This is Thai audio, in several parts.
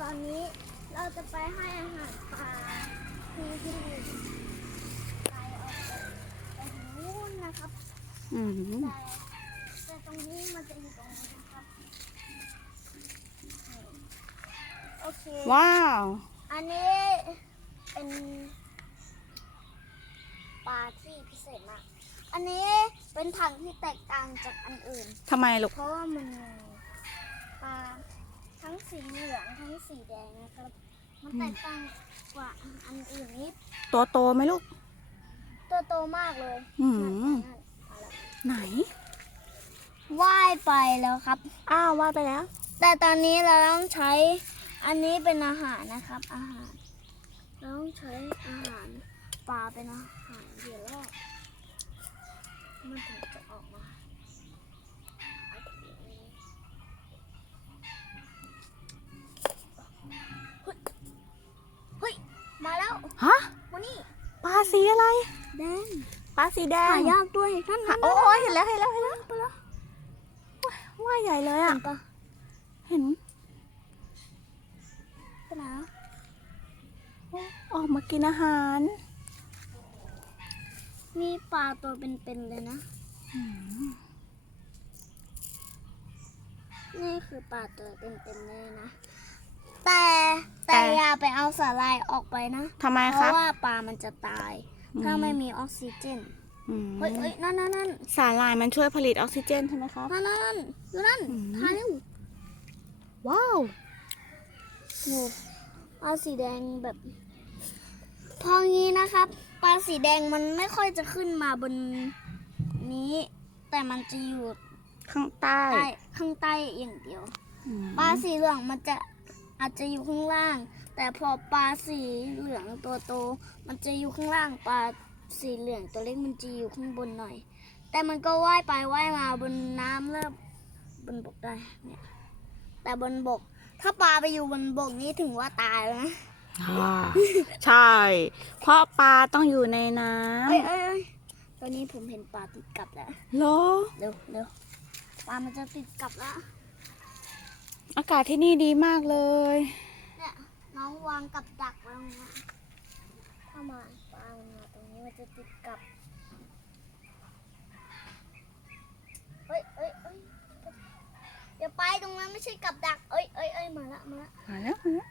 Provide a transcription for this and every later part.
ตอนนี้เราจะไปให้อาหารปลาที่ที่ไกลออกไปไปถึงนู่นนะครับอืมแต่แต่ตรงนี้มันจะอยู่ตรงนี้นะครับนี่โอเค ว้าว อันนี้เป็นปลาที่พิเศษมาก อันนี้เป็นถังที่แตกต่างจากอันอื่น ทำไมลูก เพราะว่ามันมีปลา ทั้งสีเหลืองทั้งสีแดงนะครับ มันแตกต่างกว่าอันอื่นนิดตัวโตไหมลูก ตัวโตมากเลยอืมนั่นเอาละไหนว่ายไปแล้วครับ อ้าวว่าไปแล้ว แต่ตอนนี้เราต้องใช้อันนี้เป็นอาหารนะครับ อาหารเราต้องใช้อาหารปลาเป็นอาหารเดี๋ยวแรกมันถึงจะออกมาเฮ้ยเฮ้ย มาแล้ว ฮะ วันนี้ ปลา สีอะไรแดงปลาสีแดหางยากด้วยนั่นหานั่นโอ้ยเห็นแล้วเห็นแล้วเห็นแล้วไปแล้วว่ายใหญ่เลยเห็อะนปะเห็นไปไหนอะออกมากินอาหาร มีปลาตัวเป็นๆเลยนะอืมนี่คือปลาตัวเป็นๆเลยนะแต่ แต่อย่าไปเอาสาหร่ายออกไปนะทำไมเพครับราะว่าปลามันจะตายอืมถ้าไม่มีออกซิเจนอืมเฮ้ยเฮ้ยนั่นนั่นนั่นสาหร่ายมันช่วยผลิตออกซิเจนใช่ไหมครับนั่นนั่นนั่นดูนั่นอืมทายเร็วว้าวโอ้ปลาสีแดงแบบ พองี้นะครับปลาสีแดงมันไม่ค่อยจะขึ้นมาบนนี้ แต่มันจะอยู่ข้างใต้ใต้ข้างใต้อย่างเดียวอืมปลาสีเหลืองมันจะ อาจจะอยู่ข้างล่าง แต่พอปลาสีเหลืองตัวโต มันจะอยู่ข้างล่างปลาสีเหลืองตัวเล็กมันจะอยู่ข้างบนหน่อย แต่มันก็ว่ายไปว่ายมาบนน้ำเริ่มบนบกได้เนี่ยแต่บนบก ถ้าปลาไปอยู่บนบกนี้ถึงว่าตายแล้วนะอ่าใช่ เพราะปลาต้องอยู่ในน้เอ้ยเอ้ยเอ้ยตอนนี้ผมเห็นปลาติดกับแล้วำเหรอเร็วเร็วปลามันจะติดกับแล้ว อากาศที่นี่ดีมากเลยเนี่ยน้องวางกับดักไว้ตรงเนี้ถ้ามาปามันมาตรงนี้มันจะติดกับเอ้ยเอ้ยเอ้ยอย่าไปตรงนั้นไม่ใช่กับดัก เอ้ยเอ้ยเอ้ยมาละมาละมาแล้วมาแล้ว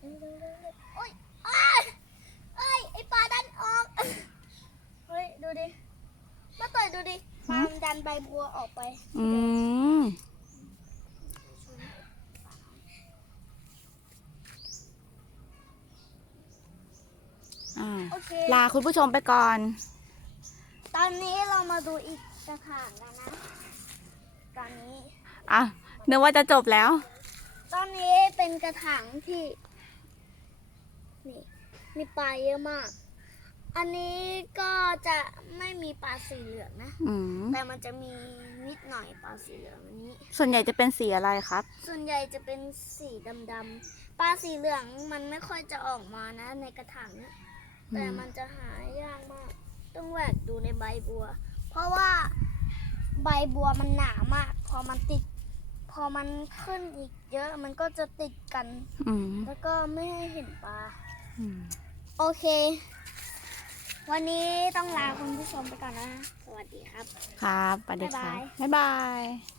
เร็วเร็วเร็วเร็วโอ้ยอ้ยเอ้ยไอปลาดันออก เฮ้ยดูดิมาต่อยดูดิปลามันดันใบบัวออกไป อืมอ่า โอเค ลาคุณผู้ชมไปก่อน ตอนนี้เรามาดูอีกกระถางกันนะ ตอนนี้ อะนึกว่าจะจบแล้ว ตอนนี้เป็นกระถางที่ นี่มีปลาเยอะมาก อันนี้ก็จะไม่มีปลาสีเหลืองนะ อืมแต่มันจะมีนิดหน่อยปลาสีเหลืองอันนี้ ส่วนใหญ่จะเป็นสีอะไรครับ ส่วนใหญ่จะเป็นสีดำๆ ปลาสีเหลืองมันไม่ค่อยจะออกมานะ ในกระถางเนี่ยอืม แต่มันจะหายากมาก ต้องแหวกดูในใบบัว เพราะว่าใบบัวมันหนามาก พอมันติด พอมันขึ้นอีกเยอะมันก็จะติดกันอืมแล้วก็ไม่ให้เห็นปลาอืมโอเค วันนี้ต้องลาคุณผู้ชมไปก่อนนะ สวัสดีครับ ครับสวัสดีครับบ๊ายบายบ๊ายบาย